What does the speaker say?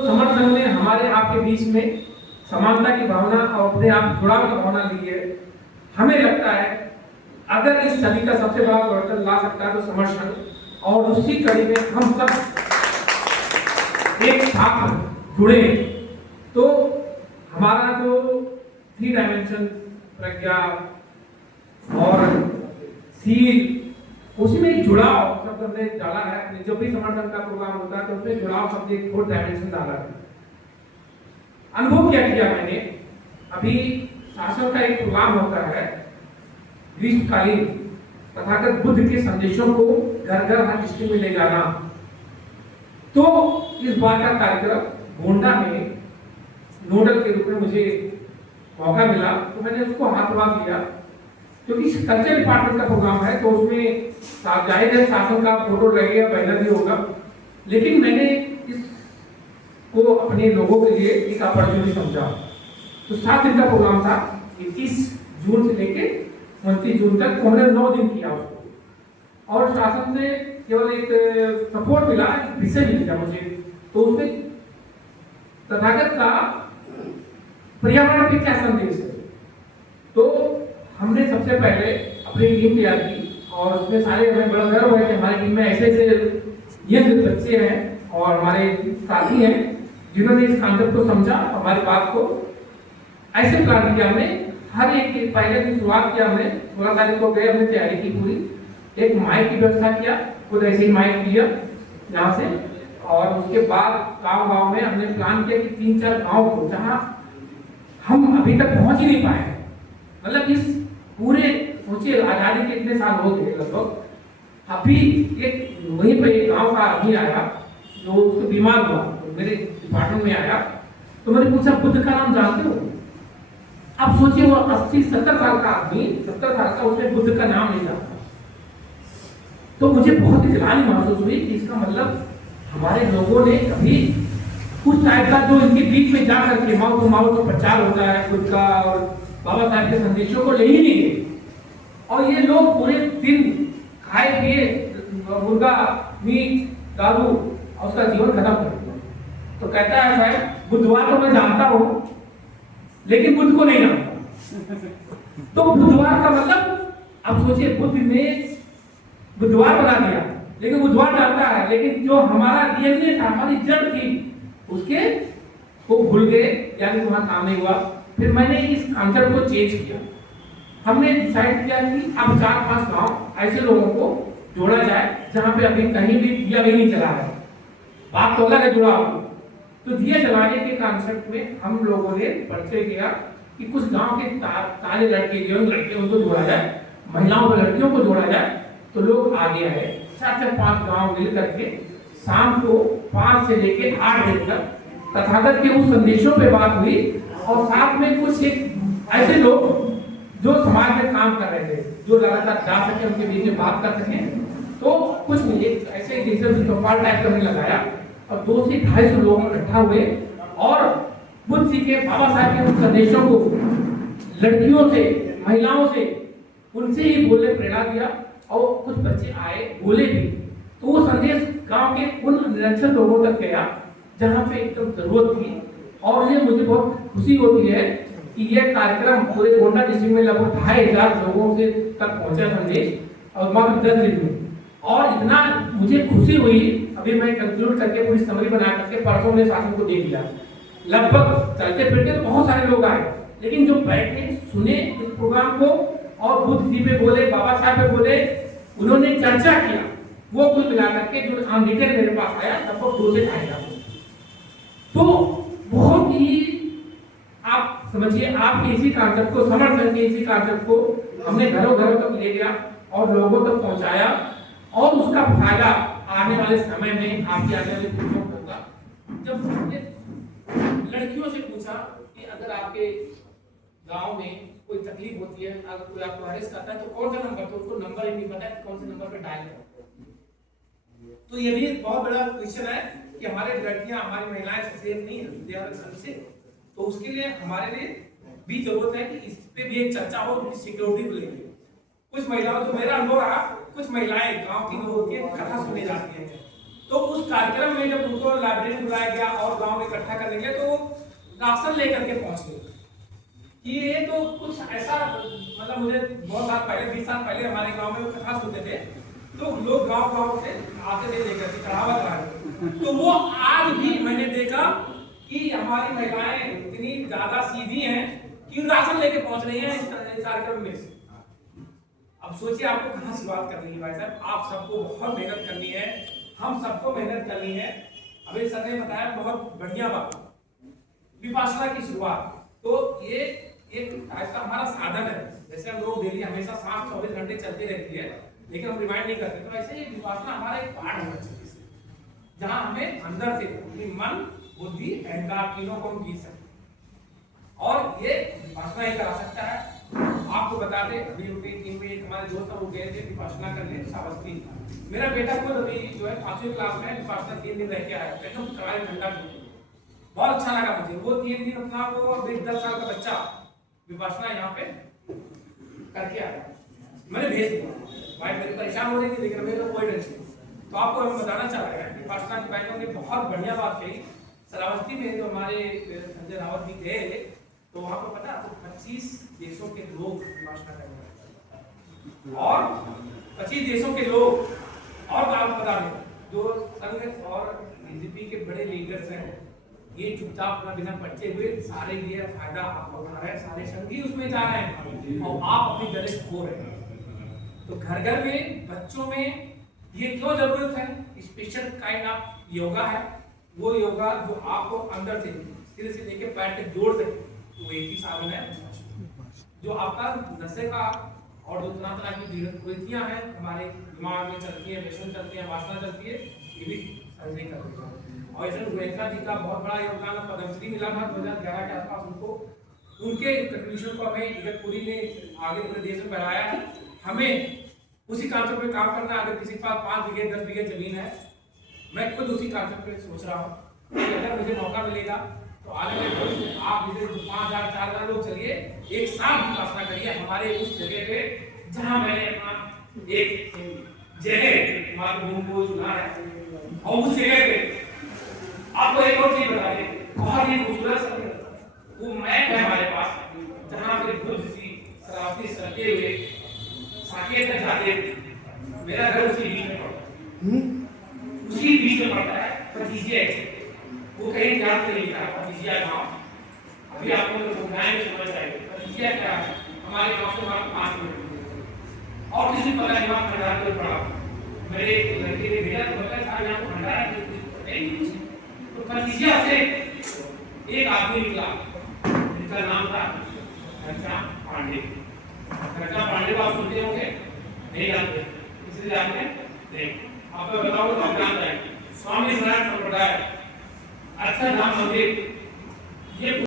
समर्थन ने हमारे आपके बीच में समानता की भावना और अपने आप जुड़ाव की भावना ली है। हमें लगता है अगर इस सदी का सबसे बड़ा परिवर्तन ला सकता है तो समर्थन, और उसी कड़ी में हम सब एक साथ जुड़े तो हमारा जो 3 डायमेंशन प्रज्ञा और सील, उसी में एक जुड़ाव शब्द हमने डाला है। जब भी समर्थन का प्रोग्राम होता है तो उसमें जुड़ाव शब्द एक 4 डायमेंशन डाला है। अनुभव क्या किया मैंने, अभी शासन का एक प्रोग्राम होता है ग्रीष्मकालीन, तथागत बुद्ध के संदेशों को घर घर हर डिस्ट्रिक्ट में ले जाना। तो इस बार का कार्यक्रम गोंडा में नोडल के रूप में मुझे मौका मिला, तो मैंने उसको हाथ लिया क्योंकि कल्चर डिपार्टमेंट का प्रोग्राम है तो उसमें जाहिर है शासन का फोटो लगेगा, बैनर भी होगा, लेकिन मैंने इसको अपने लोगों के लिए एक अपॉर्चुनिटी समझा। तो 7 दिन का प्रोग्राम था, 21 जून से लेके 29 जून तक, तो हमने 9 दिन किया उसको, और शासन से केवल एक सपोर्ट मिला, विषय मिल गया मुझे। तो उसमें तथागत का पर्यावरण पे क्या संदेश है, तो हमने सबसे पहले अपनी टीम तैयार की और उसमें सारे हमें बड़ा गर्व है कि हमारी टीम में ऐसे यंग बच्चे हैं और हमारे साथी हैं जिन्होंने इस कॉन्सेप्ट को समझा, हमारी बात को ऐसे प्लान किया। हमने हर एक पहले दिन शुरुआत किया, हमने 16 तारीख को गए, हमने तैयारी की पूरी, एक माइक की व्यवस्था किया, खुद ऐसे ही माइक लिया यहाँ से, और उसके बाद गांव गांव में हमने प्लान किया कि 3-4 गांव को जहाँ हम अभी तक पहुंच ही नहीं पाए, मतलब इस पूरे सोचिए आजादी के इतने साल हो गए लगभग, अभी एक वहीं पे एक गांव का आदमी आया जो उसको बीमार हुआ, तो मेरे डिपार्टमेंट में आया, तो मैंने पूछा बुद्ध का नाम जानते हो? अब सोचिए वो 80-70 साल का आदमी, 70 साल का, उसने बुद्ध का नाम नहीं जाना। तो मुझे बहुत ग्लानि महसूस हुई कि इसका मतलब हमारे लोगों ने कभी उस टाइप का जो इनके बीच में जा करके माउथ टू माउथ प्रचार होता है खुद का और बाबा साहब के संदेशों को ले ही नहीं गए, और ये लोग पूरे दिन खाए पिए मुर्गा मीट दारू और उसका जीवन खत्म कर दिया। तो कहता है साहब बुधवार को मैं जानता हूं लेकिन बुद्ध को नहीं जानता। तो बुधवार का मतलब अब सोचिए, बुद्ध ने बुधवार बना दिया लेकिन बुधवार जानता है, लेकिन जो हमारा डीएनए था, हमारी जड़ थी, उसके वो भूल गए, यानी तुम्हारा काम नहीं हुआ। फिर मैंने इस कॉन्सेप्ट को चेंज किया, हमने डिसाइड किया कि अब 4-5 गांव ऐसे लोगों को जोड़ा जाए जहां पे अभी कहीं भी दिया भी नहीं चला है, बात तो अलग है जुड़ा हुआ। तो दिया जलाने के कॉन्सेप्ट में हम लोगों ने परिचय किया कि कुछ गांव के ताजे लड़के जो लड़के उनको जोड़ा जाए, महिलाओं और लड़कियों को जोड़ा जाए। तो लोग आगे आए, 4-5 गांव मिल करके शाम को 5 से लेके 8 बजे तक तथागत के उस संदेशों पे बात हुई, और साथ में कुछ एक ऐसे लोग जो समाज में काम कर रहे थे, जो लगातार जा सके, उनके बीच में बात कर सके। तो कुछ नहीं, ऐसे ही चौपाल टाइप करने लगाया और 200 से 250 लोग इकट्ठा हुए और बुद्ध जी के, बाबा साहब के उन संदेशों को लड़कियों से, महिलाओं से, उनसे ही बोलने प्रेरणा दिया, और कुछ बच्चे आए बोले भी। तो वो संदेश गांव के उन निरक्षर लोगों तक गया जहां पे एकदम जरूरत थी। और ये मुझे बहुत खुशी होती है कि यह कार्यक्रम पूरे गोंडा डिस्ट्रिक्ट में लगभग 2500 लोगों के तक पहुंचा संदेश, और मात्र 10 दिन में। और इतना मुझे खुशी हुई, अभी मैं कंक्लूड करके पूरी समरी बना करके परसों में शासन को दे दिया। लगभग चलते फिरते तो बहुत सारे लोग आए, लेकिन जो बैठे सुने इस प्रोग्राम को और बुद्ध जी पे बोले, बाबा साहब पे बोले, उन्होंने चर्चा किया, वो कुल मिला करके जो ऑन डिटेल मेरे पास आया लगभग 2 से 2.5 तो बहुत ही आप समझिए, आपके इसी कॉन्सेप्ट को, समर्थन के इसी कॉन्सेप्ट को हमने घरों घरों तक ले गया और लोगों तक पहुंचाया, और उसका फायदा आने वाले समय में आपकी आने वाली पीढ़ियों को होगा। जब हमने लड़कियों से पूछा कि अगर आपके गांव में कोई तकलीफ होती है, अगर कोई आपको हरेस करता है तो कौन सा नंबर, तो उनको नंबर ही नहीं पता है कौन से नंबर पे डायल करो। तो ये भी बहुत बड़ा क्वेश्चन है कि हमारे लड़कियां, हमारी महिलाएं सचेत नहीं है से, तो उसके लिए हमारे लिए भी जरूरत है कि इस पे भी एक चर्चा हो, उनकी सिक्योरिटी को लेकर। कुछ महिलाओं, तो मेरा अनुभव रहा, कुछ महिलाएं गांव की जो होती है कथा सुने जाती हैं, तो उस कार्यक्रम में जब उनको लाइब्रेरी में बुलाया गया और गांव में इकट्ठा करने के लिए, तो राशन लेकर के पहुंच गए कि ये तो कुछ ऐसा, मतलब मुझे बहुत साल पहले 20 साल पहले हमारे गांव में कथा सुनते थे, तो लोग गांव से आते थे लेकर के चढ़ावा चढ़ाते, तो वो आज भी मैंने देखा कि हमारी महिलाएं इतनी ज्यादा सीधी हैं कि राशन लेके पहुंच रही हैं इस कार्यक्रम में। अब सोचिए आपको कहां से बात करनी है भाई साहब, आप सबको बहुत मेहनत करनी है, हम सबको मेहनत करनी है। अभी सर ने बताया बहुत बढ़िया बात, विपासना की शुरुआत, तो ये एक ऐसा हमारा साधन है। जैसे हम लोग डेली हमेशा सांस 24 घंटे चलती रहती है, लेकिन हम रिमाइंड नहीं करते, तो ऐसे विपासना हमारा एक पार्ट होना चाहिए, जहां हमें अंदर से अपनी मन बुद्धि अहंकार तीनों को हम जीत सकते हैं, और ये विपासना ही करा सकता है। आपको बता दें, अभी टीम में हमारे दोस्त लोग गए थे विपासना करने श्रावस्ती। मेरा बेटा खुद अभी जो है 5वीं क्लास में विपासना 3 दिन रह के आया, एकदम कराए ठंडा, बहुत अच्छा लगा मुझे। वो 3 दिन अपना वो 10 साल का बच्चा विपासना यहाँ पे करके आया, मैंने भेज दिया। भाई मेरी परेशान हो रही थी, लेकिन मेरे को कोई टेंशन नहीं। तो आपको हम बताना चाह रहे हैं विपासना के बारे में बहुत बढ़िया बात कही। श्रावस्ती में जो हमारे संजय रावत जी गए, तो वहां पर पता आपको 25 देशों के लोग विपासना करने, और 25 देशों के लोग, और आपको बता दें जो संघ और बीजेपी के बड़े लीडर्स हैं, ये चुपचाप अपना बिना बच्चे हुए सारे ये फायदा आपको उठा रहे हैं, सारे संघी उसमें जा रहे हैं, और आप अपनी जगह खो रहे हैं। तो घर घर में बच्चों में ये क्यों जरूरत है, स्पेशल काइंड ऑफ योगा है, वो योगा जो आपको अंदर से सिर से लेकर पैर तक जोड़ सके, वो एक ही साधन है जो आपका नशे का और जो तरह की वृत्तियां हैं हमारे दिमाग में चलती है, व्यसन चलती है, वासना चलती है, ये भी समझने का तरीका। और ऐसे गोयनका जी का बहुत बड़ा योगदान, पद्मश्री मिला था 2011 के आसपास उनको, उनके कंट्रीब्यूशन को हमें इगतपुरी ने आगे पूरे देश में बढ़ाया है। हमें उसी कॉन्सेप्ट पे काम करना है। अगर किसी के पास 5 बीघे 10 बीघे जमीन है, मैं खुद उसी कॉन्सेप्ट पे सोच रहा हूँ कि अगर मुझे मौका मिलेगा तो आने वाले भविष्य में आप जैसे 5,000 4,000 लोग चलिए, एक साथ विपासना करिए हमारे उस जगह पे जहां मैंने अपना एक जगह मातृभूमि को चुना है। और उस जगह पे आपको एक और चीज बता दें, बहुत ही खूबसूरत वो मैप है हमारे पास, जहां पे बुद्ध सी श्रावस्ती सटे हुए साकेत तक जाते, मेरा घर उसी बीच में पड़ता है, उसी बीच में पड़ता है। पतीजिया वो कहीं याद नहीं था, पतीजिया गांव अभी आपको तो गाय में समझ आएगी। पतीजिया क्या है, हमारे गांव से मात्र 5 मिनट, और किसी पता नहीं वहां खंडार कोई पड़ा। मेरे लड़के ने भेजा तो बताया था यहाँ खंडार है, तो पतीजिया से एक आदमी निकला जिसका नाम था घनश्याम पांडे। घनश्याम पांडे को आप सुनते होंगे, नहीं जानते, इसलिए जानते नहीं, आपको बताओ तो आप जान जाएंगे। स्वामी नारायण संप्रदाय, अच्छा नाम मंदिर, ये